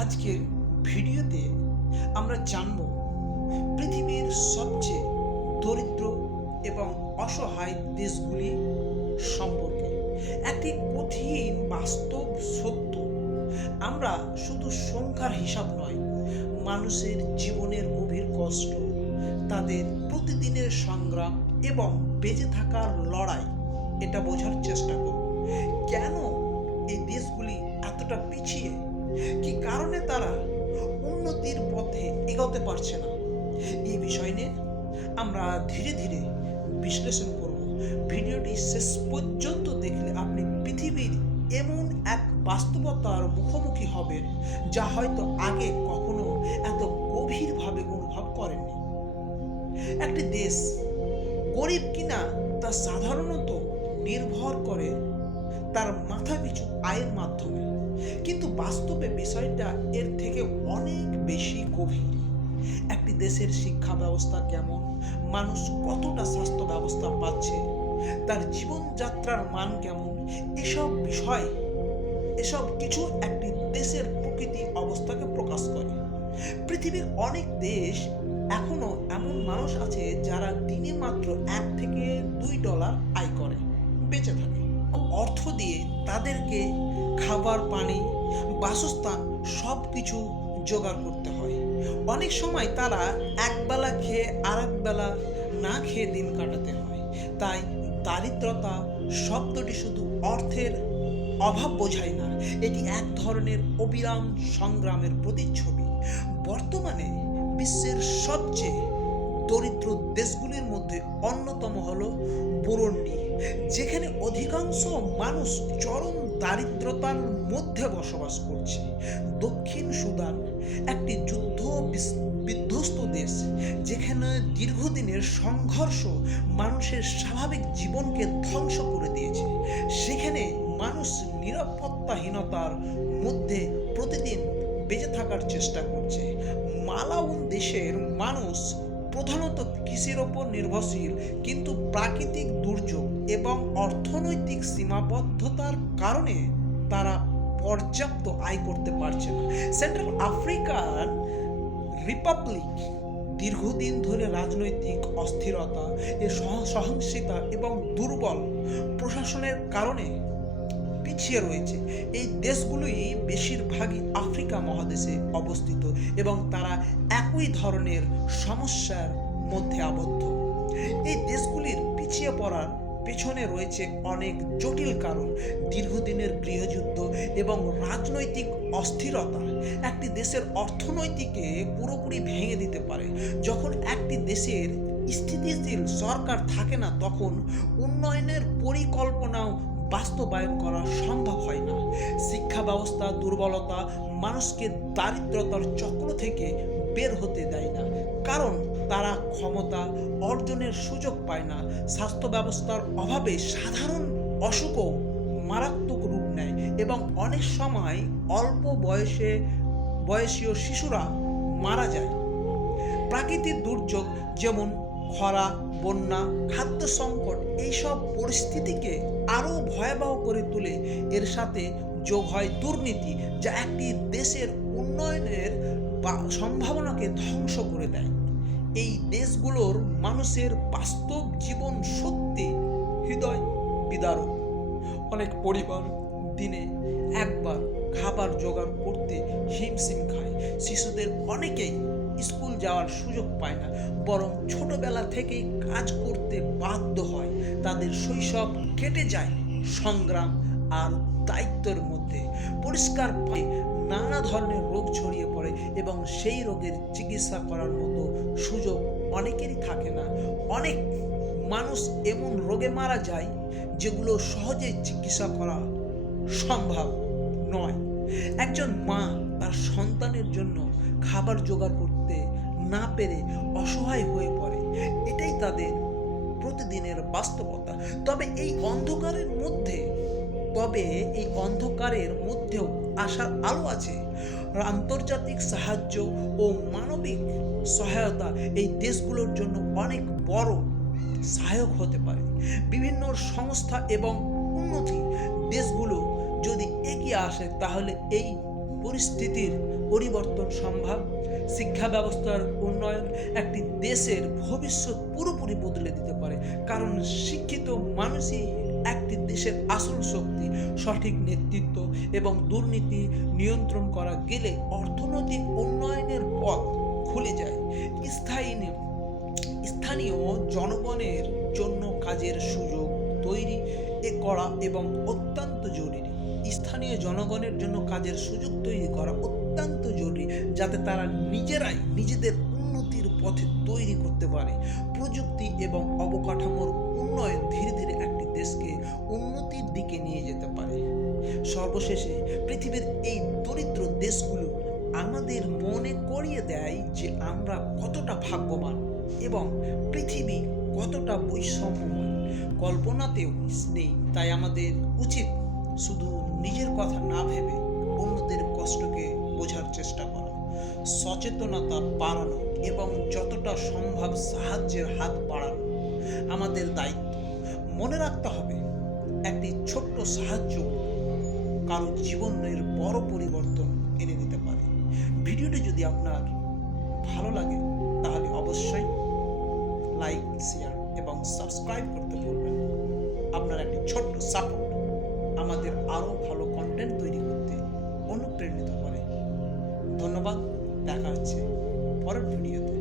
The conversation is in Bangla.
আজকের ভিডিওতে আমরা জানব পৃথিবীর সবচেয়ে দরিদ্র এবং অসহায় দেশগুলি সম্পর্কে। একটি কঠিন বাস্তব সত্য, আমরা শুধু সংখ্যার হিসাব নয়, মানুষের জীবনের গভীর কষ্ট, তাদের প্রতিদিনের সংগ্রাম এবং বেঁচে থাকার লড়াই এটা বোঝার চেষ্টা করব। কেন এই দেশগুলি এতটা পিছিয়ে, কি কারণে তারা উন্নতির পথে এগোতে পারছে না, এই বিষয় নিয়ে আমরা ধীরে ধীরে বিশ্লেষণ করব। ভিডিওটি শেষ পর্যন্ত দেখলে আপনি পৃথিবীর এমন এক বাস্তবতার মুখোমুখি হবেন যা হয়তো আগে কখনো এত গভীরভাবে অনুভব করেননি। একটি দেশ গরিব কিনা তা সাধারণত নির্ভর করে তার মাথাপিছু আয়ের মাধ্যমে, কিন্তু বাস্তবে বিষয়টা এর থেকে অনেক বেশি গভীর। একটি দেশের শিক্ষা ব্যবস্থা কেমন, মানুষ কতটা স্বাস্থ্য ব্যবস্থা পাচ্ছে, তার জীবনযাত্রার মান কেমন, এসব কিছু একটি দেশের প্রকৃতি অবস্থাকে প্রকাশ করে। পৃথিবীর অনেক দেশ এখনো এমন মানুষ আছে যারা দিনে মাত্র $1 থেকে $2 আয় করে বেঁচে থাকে। অর্থ দিয়ে তাদেরকে খাবার, পানি, বাসস্থান সব কিছু জোগাড় করতে হয়। অনেক সময় তারা একবেলা খেয়ে আর একবেলা না খেয়ে দিন কাটাতে হয়। তাই দারিদ্রতা শব্দটি শুধু অর্থের অভাব বোঝায় না, এটি এক ধরনের অবিরাম সংগ্রামের প্রতিচ্ছবি। বর্তমানে বিশ্বের সবচেয়ে দরিদ্র দেশগুলির মধ্যে অন্যতম হল বুরুন্ডি, যেখানে অধিকাংশ মানুষ চরম দারিদ্রতার মধ্যে বসবাস করছে। দক্ষিণ সুদান একটি যুদ্ধ বিধ্বস্ত দেশ, যেখানে দীর্ঘদিনের সংঘর্ষ মানুষের স্বাভাবিক জীবনকে ধ্বংস করে দিয়েছে। সেখানে মানুষ নিরাপত্তাহীনতার মধ্যে প্রতিদিন বেঁচে থাকার চেষ্টা করছে। মালাউন দেশের মানুষ প্রধানত কৃষির ওপর নির্ভরশীল, কিন্তু প্রাকৃতিক দুর্যোগ এবং অর্থনৈতিক সীমাবদ্ধতার কারণে তারা পর্যাপ্ত আয় করতে পারছে না। সেন্ট্রাল আফ্রিকান রিপাবলিক দীর্ঘদিন ধরে রাজনৈতিক অস্থিরতা, সহিংসতা এবং দুর্বল প্রশাসনের কারণে পিছিয়ে রয়েছে। এই দেশগুলোই বেশিরভাগই আফ্রিকা মহাদেশে অবস্থিত এবং তারা একই ধরনের সমস্যার মধ্যে আবদ্ধ। এই দেশগুলির পিছিয়ে পড়ার পেছনে রয়েছে অনেক জটিল কারণ। দীর্ঘদিনের গৃহযুদ্ধ এবং রাজনৈতিক অস্থিরতা একটি দেশের অর্থনৈতিককে পুরোপুরি ভেঙে দিতে পারে। যখন একটি দেশের স্থিতিশীল সরকার থাকে না, তখন উন্নয়নের পরিকল্পনাও বাস্তবায়ন করা সম্ভব হয় না। শিক্ষা ব্যবস্থা দুর্বলতা মানুষকে দারিদ্রতার চক্র থেকে বের হতে দেয় না, কারণ তারা ক্ষমতা অর্জনের সুযোগ পায় না। স্বাস্থ্য ব্যবস্থার অভাবে সাধারণ অসুখও মারাত্মক রূপ নেয় এবং অনেক সময় অল্প বয়সীয় শিশুরা মারা যায়। প্রাকৃতিক দুর্যোগ যেমন খরা, বন্যা, খাদ্য সংকট এইসব পরিস্থিতিকে আরও ভয়াবহ করে তোলে। এর সাথে যোগ হয় দুর্নীতি, যা একটি দেশের উন্নয়নের সম্ভাবনাকে ধ্বংস করে দেয়। এই দেশগুলোর মানুষের বাস্তব জীবন সত্যি হৃদয় বিদারক। অনেক পরিবার দিনে একবার খাবার জোগাড় করতে হিমশিম খায়। শিশুদের অনেকেই স্কুল যাওয়ার সুযোগ পায় না, বরং ছোটবেলা থেকেই কাজ করতে বাধ্য হয়। তাদের শৈশব কেটে যায় সংগ্রাম আর দায়িত্বের মধ্যে। পরিষ্কার পায়ে নানা ধরনের রোগ ছড়িয়ে পড়ে এবং সেই রোগের চিকিৎসা করার মতো সুযোগ অনেকেরই থাকে না। অনেক মানুষ এমন রোগে মারা যায় যেগুলো সহজে চিকিৎসা করা সম্ভব নয়। একজন মা তার সন্তানের জন্য খাবার জোগাড় করতে না পেরে অসহায় হয়ে পড়ে। এটাই তাদের প্রতিদিনের বাস্তবতা। তবে এই অন্ধকারের মধ্যেও আশার আলো আছে। আন্তর্জাতিক সাহায্য ও মানবিক সহায়তা এই দেশগুলোর জন্য অনেক বড় সহায়ক হতে পারে। বিভিন্ন সংস্থা এবং উন্নতি দেশগুলো যদি এগিয়ে আসে, তাহলে এই পরিস্থিতির পরিবর্তন সম্ভব। শিক্ষা ব্যবস্থার উন্নয়ন একটি দেশের ভবিষ্যৎ পুরোপুরি বদলে দিতে পারে, কারণ শিক্ষিত মানুষই একটি দেশের আসল শক্তি। সঠিক নেতৃত্ব এবং দুর্নীতি নিয়ন্ত্রণ করা গেলে অর্থনৈতিক উন্নয়নের পথ খুলে যায়। স্থানীয় জনগণের জন্য কাজের সুযোগ তৈরি করা এবং অত্যন্ত জরুরি। স্থানীয় জনগণের জন্য কাজের সুযোগ তৈরি করা অত্যন্ত জরুরি, যাতে তারা নিজেরাই নিজেদের উন্নতির পথে তৈরি করতে পারে। প্রযুক্তি এবং অবকাঠামোর উন্নয়ন ধীরে ধীরে একটি দেশকে উন্নতির দিকে নিয়ে যেতে পারে। সর্বশেষে পৃথিবীর এই দরিদ্র দেশগুলো আমাদের মনে করিয়ে দেয় যে আমরা কতটা ভাগ্যবান এবং পৃথিবী কতটা বৈষম্যময় কল্পনাতেও নেই। তাই আমাদের উচিত শুধু নিজের কথা না ভেবে অন্যদের কষ্টকে বোঝার চেষ্টা করা, সচেতনতা বাড়ানো এবং যতটা সম্ভব সাহায্যের হাত বাড়ানো আমাদের দায়িত্ব। মনে রাখতে হবে, একটি ছোট্ট সাহায্য কারো জীবনের বড় পরিবর্তন এনে দিতে পারে। ভিডিওটি যদি আপনার ভালো লাগে তাহলে অবশ্যই লাইক, শেয়ার এবং সাবস্ক্রাইব করতে ভুলবেন না। আপনার একটি ছোট্ট সাপোর্ট আমাদের আরও ভালো কন্টেন্ট তৈরি করতে অনুপ্রাণিত করে। ধন্যবাদ। দেখা হচ্ছে পরের ভিডিওতে।